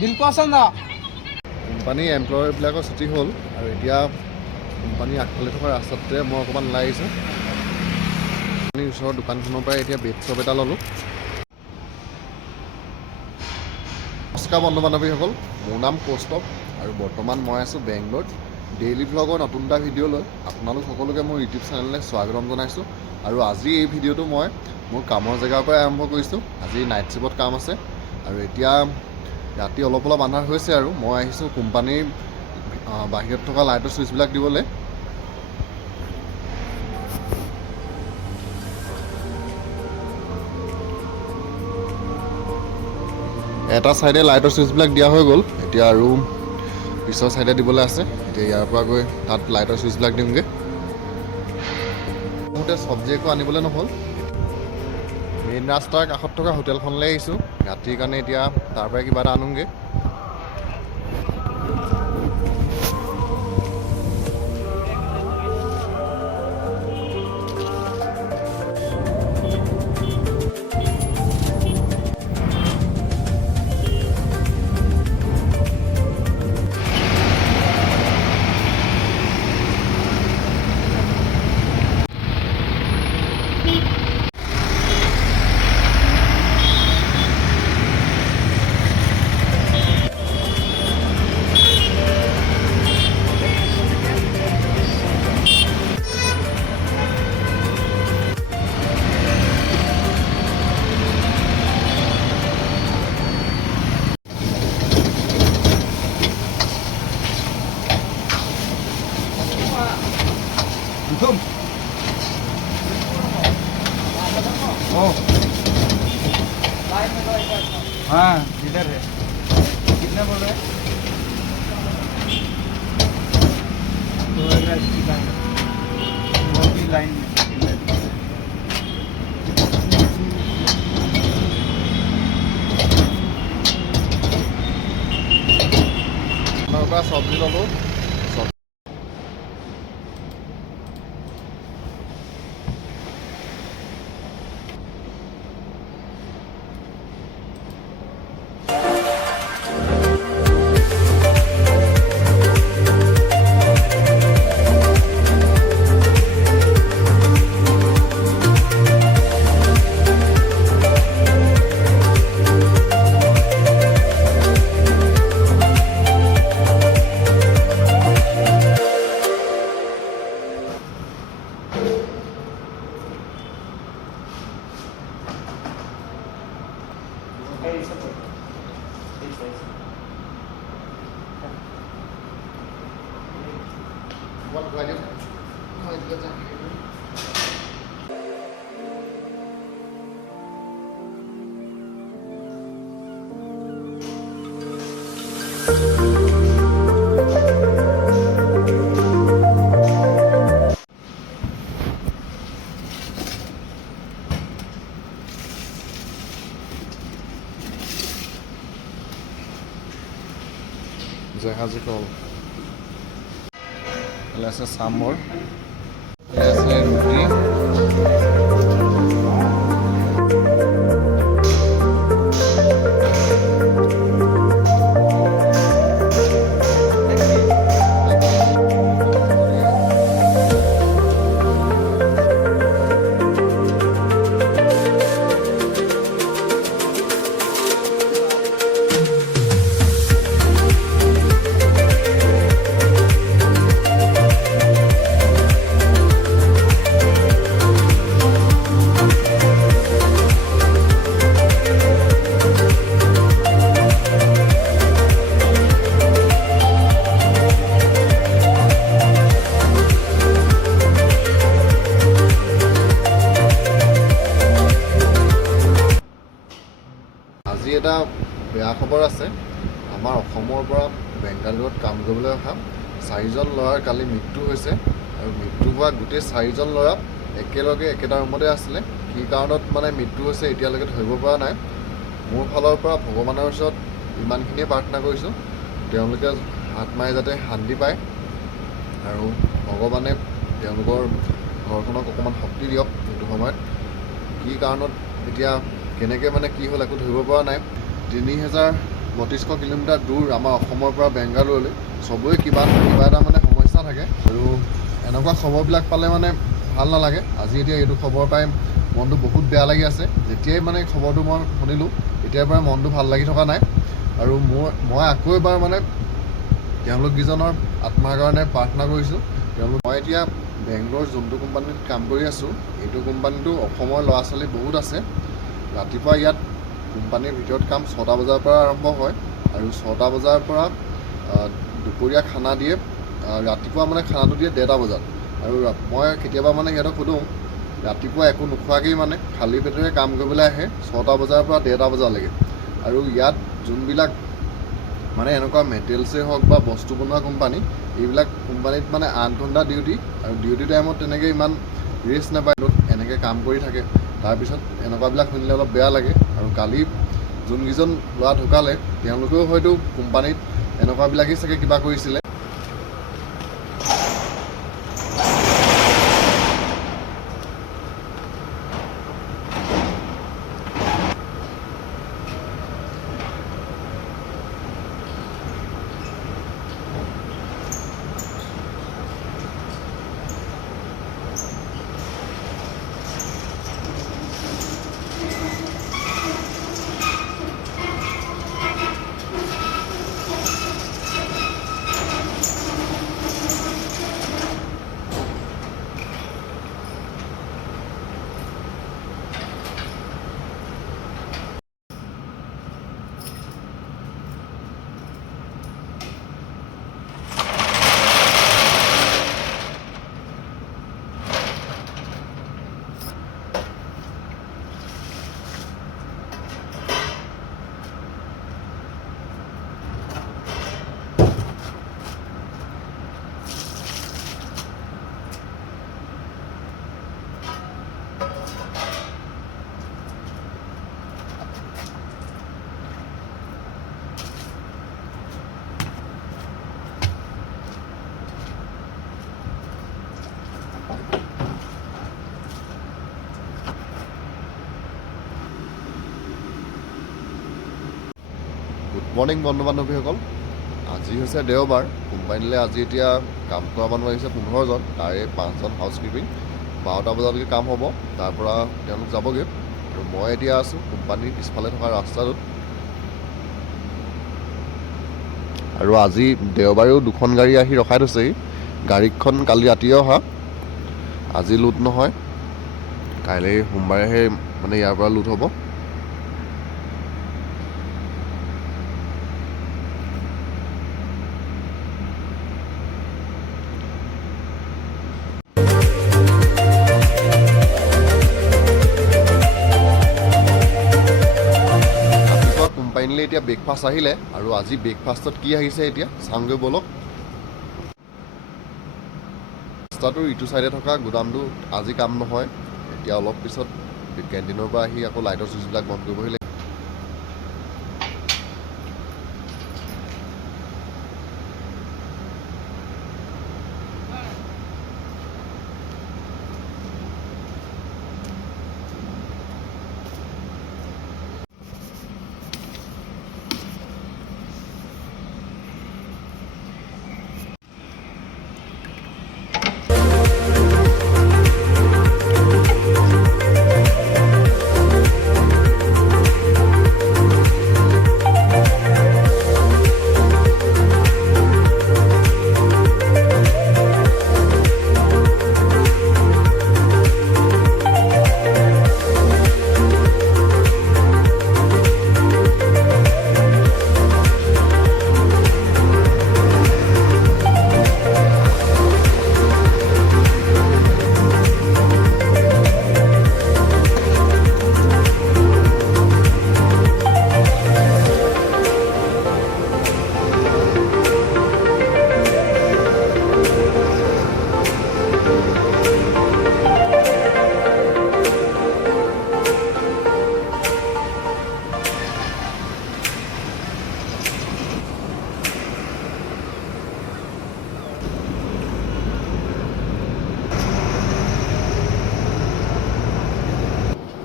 দিলপসন্দ company এমপ্লয়ীবিলাকৰ ছুটি হ'ল আৰু এতিয়া কোম্পানী আগফালে থকা ৰাস্তাটোতে মই অকণমান ওলাই আহিছোঁ। কোম্পানীৰ ওচৰৰ দোকানখনৰ পৰাই এতিয়া বেড শ্বপ এটা ল'লোঁ। নমস্কাৰ বন্ধু বান্ধৱীসকল, মোৰ নাম কৌস্তৱ আৰু বৰ্তমান মই আছোঁ বেংগলোৰত। ডেইলি ভ্লগৰ নতুন এটা ভিডিঅ' লৈ আপোনালোক সকলোকে মোৰ ইউটিউব চেনেললৈ স্বাগতম জনাইছোঁ। আৰু আজি এই ভিডিঅ'টো মই মোৰ কামৰ জেগাৰ পৰাই আৰম্ভ কৰিছোঁ। আজি নাইট শ্বিফ্টত কাম আছে আৰু এতিয়া ৰাতি অলপ আন্ধাৰ হৈছে আৰু মই আহিছোঁ কোম্পানীৰ বাহিৰত থকা লাইটৰ ছুইচবিলাক দিবলৈ। এটা ছাইডে লাইটৰ ছুইচবিলাক দিয়া হৈ গ'ল, এতিয়া আৰু পিছৰ ছাইডে দিবলৈ আছে। এতিয়া ইয়াৰ পৰা গৈ তাত লাইটৰ ছুইচবিলাক দিওঁগৈ। মোৰতে চব্জি একো আনিবলৈ নহ'ল, মেইন ৰাস্তাৰ কাষত থকা হোটেলখনলৈ আহিছোঁ ৰাতিৰ কাৰণে। এতিয়া তাৰ পৰাই কিবা এটা আনোগৈ। हाँ इधर है। कितना बोल रहे हैं? 2000 की लाइन, वो भी लाइन में। চব্জি ল'লোঁ। জাহাজী কল, এখানে আছে সাম্বর, এখানে আছে রুটি, আজি এটা বেয়া খবৰ আছে। আমাৰ অসমৰ পৰা বেংগালুৰুত কাম কৰিবলৈ অহা 4জন ল'ৰাৰ কালি মৃত্যু হৈছে আৰু মৃত্যু হোৱা গোটেই 4জন ল'ৰা একেলগে একেটা ৰুমতে আছিলে। কি কাৰণত মৃত্যু হৈছে এতিয়ালৈকে ধৰিব পৰা নাই। মোৰ ফালৰ পৰা ভগৱানৰ ওচৰত ইমানখিনিয়ে প্ৰাৰ্থনা কৰিছোঁ, তেওঁলোকে আত্মাই যাতে শান্তি পায় আৰু ভগৱানে তেওঁলোকৰ ঘৰখনক অকণমান শক্তি দিয়ক। এইটো সময়ত কি কাৰণত এতিয়া কেনেকৈ কি হ'ল একো ধৰিব পৰা নাই। 3000 3200 কিলোমিটাৰ দূৰ আমাৰ অসমৰ পৰা বেংগালুৰুলৈ। চবৰে কিবা এটা মানে সমস্যা থাকে আৰু এনেকুৱা খবৰবিলাক পালে মানে ভাল নালাগে। আজি এতিয়া এইটো খবৰ পাই মনটো বহুত বেয়া লাগি আছে। যেতিয়াই মানে খবৰটো মই শুনিলোঁ তেতিয়াৰ পৰা মনটো ভাল লাগি থকা নাই। আৰু মই আকৌ এবাৰ মানে তেওঁলোককেইজনৰ আত্মাৰ কাৰণে প্ৰাৰ্থনা কৰিছোঁ। মই এতিয়া বেংগলোৰ যোনটো কোম্পানীত কাম কৰি আছোঁ, এইটো কোম্পানীটো অসমৰ ল'ৰা ছোৱালী বহুত আছে। ৰাতিপুৱা ইয়াত কোম্পানীৰ ভিতৰত কাম 6টা বজাৰ পৰা আৰম্ভ হয় আৰু 6টা বজাৰ পৰা দুপৰীয়া খানা দিয়ে। ৰাতিপুৱা মানে খানাটো দিয়ে 1:30 বজাত। আৰু মই কেতিয়াবা মানে সিহঁতক সোধোঁ, ৰাতিপুৱা একো নোখোৱাকেই মানে খালী পেটেৰে কাম কৰিবলৈ আহে 6টা বজাৰ পৰা 1:30 বজালৈকে। আৰু ইয়াত যোনবিলাক মানে এনেকুৱা মেটেৰিয়েলছেই হওক বা বস্তু বনোৱা কোম্পানী, এইবিলাক কোম্পানীত মানে 8 ঘণ্টা ডিউটি আৰু ডিউটি টাইমত তেনেকৈ ইমান ৰেষ্ট নাপায়, এনেকৈ কাম কৰি থাকে। তাৰপিছত এনেকুৱাবিলাক শুনিলে অলপ বেয়া লাগে। আৰু কালি যোনকেইজন ল'ৰা ঢুকালে তেওঁলোকেও হয়তো কোম্পানীত এনেকুৱাবিলাকেই চাগে কিবা কৰিছিলে। গুড মৰ্ণিং বন্ধু বান্ধৱীসকল। আজি হৈছে দেওবাৰ। কোম্পানীলৈ আজি এতিয়া কাম কৰা মানুহ আহিছে 15জন, তাৰে 5জন হাউচ কিপিং। 12টা বজালৈকে কাম হ'ব, তাৰ পৰা তেওঁলোক যাবগৈ। আৰু মই এতিয়া আছোঁ কোম্পানীৰ পিছফালে থকা ৰাস্তাটোত। আৰু আজি দেওবাৰেও 2খন গাড়ী আহি ৰখাই থৈছেহি। গাড়ীখন কালি ৰাতিয়ে অহা, আজি লোড নহয়, কাইলৈ সোমবাৰেহে মানে ইয়াৰ পৰা লোড হ'ব। কোম্পানীলৈ এতিয়া ব্ৰেকফাষ্ট আহিলে আৰু আজি ব্ৰেকফাষ্টত কি আহিছে এতিয়া চাওঁগৈ ব'লক। ৰাস্তাটোৰ ইটো চাইডে থকা গুদামটো আজি কাম নহয়। এতিয়া অলপ পিছত কেণ্টিনৰ পৰা আহি আকৌ লাইটৰ চুইচবিলাক বন্ধ কৰিবহি লাগিব।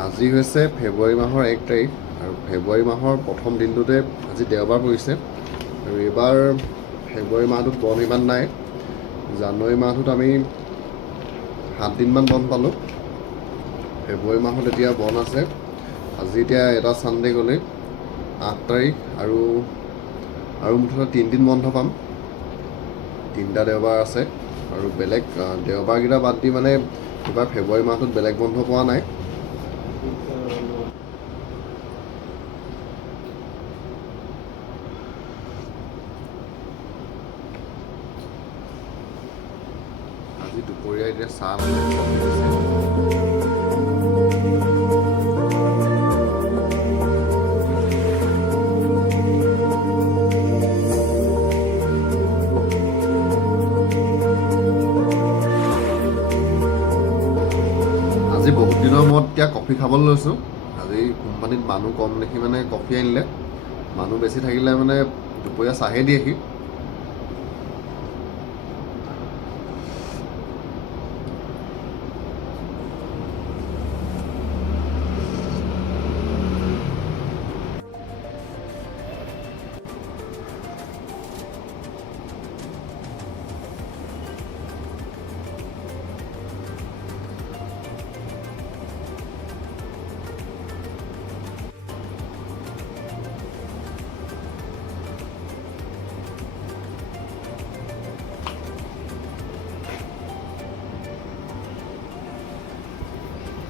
আজি হৈছে ফেব্ৰুৱাৰী মাহৰ 1 তাৰিখ। আৰু ফেব্ৰুৱাৰী মাহৰ প্ৰথম দিনটোতে আজি দেওবাৰ পৰিছে আৰু এইবাৰ ফেব্ৰুৱাৰী মাহটোত বন্ধ ইমান নাই। জানুৱাৰী মাহটোত আমি 7 দিনমান বন্ধ পালোঁ। ফেব্ৰুৱাৰী মাহত এতিয়া বন্ধ আছে। আজি এতিয়া এটা ছানডে গ'লে 8 তাৰিখ আৰু মুঠতে 3 দিন বন্ধ পাম। 3টা দেওবাৰ আছে আৰু বেলেগ দেওবাৰকেইটা বাদ দি মানে এইবাৰ ফেব্ৰুৱাৰী মাহটোত বেলেগ বন্ধ পোৱা নাই। আজি দুপৰীয়া এতিয়া চাহ আজি বহুত দিনৰ মূৰত এতিয়া কফি খাবলৈ লৈছোঁ। আজি কোম্পানীত মানুহ কম দেখি মানে কফি আনিলে। মানুহ বেছি থাকিলে মানে দুপৰীয়া চাহে দিয়েহি।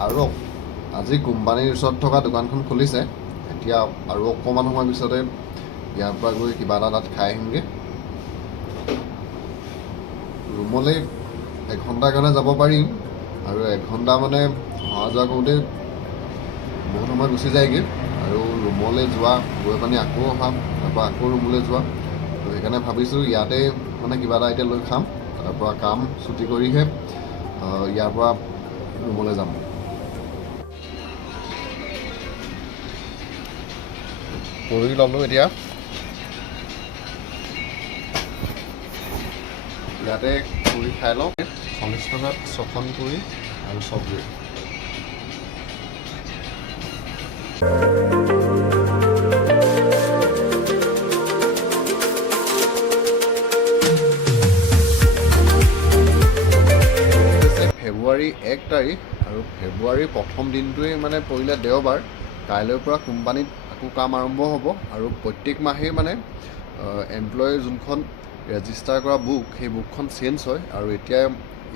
আৰু আজি কোম্পানীৰ ওচৰত থকা দোকানখন খুলিছে। এতিয়া আৰু অকণমান সময় পিছতে ইয়াৰ পৰা গৈ কিবা এটা তাত খাই আহিমগৈ। ৰুমলৈ 1 ঘণ্টাৰ কাৰণে যাব পাৰিম আৰু 1 ঘণ্টা মানে অহা যোৱা কৰোঁতে বহুত সময় গুচি যায়গৈ আৰু ৰুমলৈ যোৱা, গৈ পানি আকৌ অহা, তাৰপৰা আকৌ ৰুমলৈ যোৱা। তো সেইকাৰণে ভাবিছোঁ ইয়াতে মানে কিবা এটা এতিয়া লৈ খাম, তাৰপৰা কাম ছুটি কৰিহে ইয়াৰ পৰা ৰুমলৈ যাম। পুৰি ল'লোঁ এতিয়া। ইয়াতে পুৰি খাই লওঁ। 40 টকাত 6খন পুৰি আৰু চব্জি। ফেব্ৰুৱাৰী 1 তাৰিখ আৰু ফেব্ৰুৱাৰীৰ প্ৰথম দিনটোৱেই মানে পৰিলে দেওবাৰ। কাইলৈৰ পৰা কোম্পানীত আকৌ কাম আৰম্ভ হ'ব আৰু প্ৰত্যেক মাহেই মানে এমপ্লয়ীৰ যোনখন ৰেজিষ্টাৰ কৰা বুক, সেই বুকখন চেঞ্জ হয় আৰু এতিয়া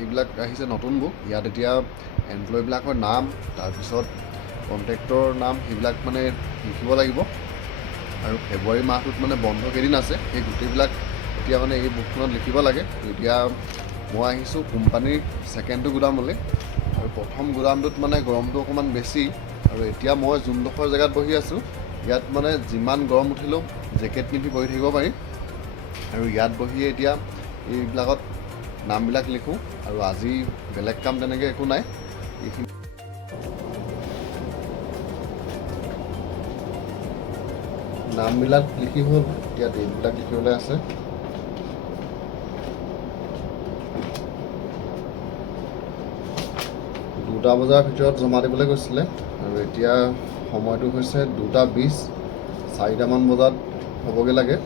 এইবিলাক আহিছে নতুন বুক। ইয়াত এতিয়া এমপ্লয়ীবিলাকৰ নাম, তাৰপিছত কণ্ট্ৰেক্টৰৰ নাম, সেইবিলাক মানে লিখিব লাগিব। আৰু ফেব্ৰুৱাৰী মাহটোত মানে বন্ধ কেইদিন আছে, সেই গোটেইবিলাক এতিয়া মানে এই বুকখনত লিখিব লাগে। এতিয়া মই আহিছোঁ কোম্পানীৰ 2nd গুদামলৈ আৰু প্ৰথম গুদামটোত মানে গৰমটো অকণমান বেছি আৰু এতিয়া মই যোনডোখৰ জেগাত বহি আছোঁ ইয়াত মানে যিমান গৰম উঠিলেও জেকেট পিন্ধি বহি থাকিব পাৰি আৰু ইয়াত বহিয়ে এতিয়া এইবিলাকত নামবিলাক লিখোঁ আৰু আজি বেলেগ কাম তেনেকৈ একো নাই। এইখিনি নামবিলাক লিখি হ'ল, এতিয়া ডেটবিলাক লিখিবলৈ আছে। দুটা বজাৰ ভিতৰত জমা দিবলৈ কৈছিলে আৰু এতিয়া সময়টো হৈছে 2:20, 4টামান বজাত হ'বগৈ লাগে।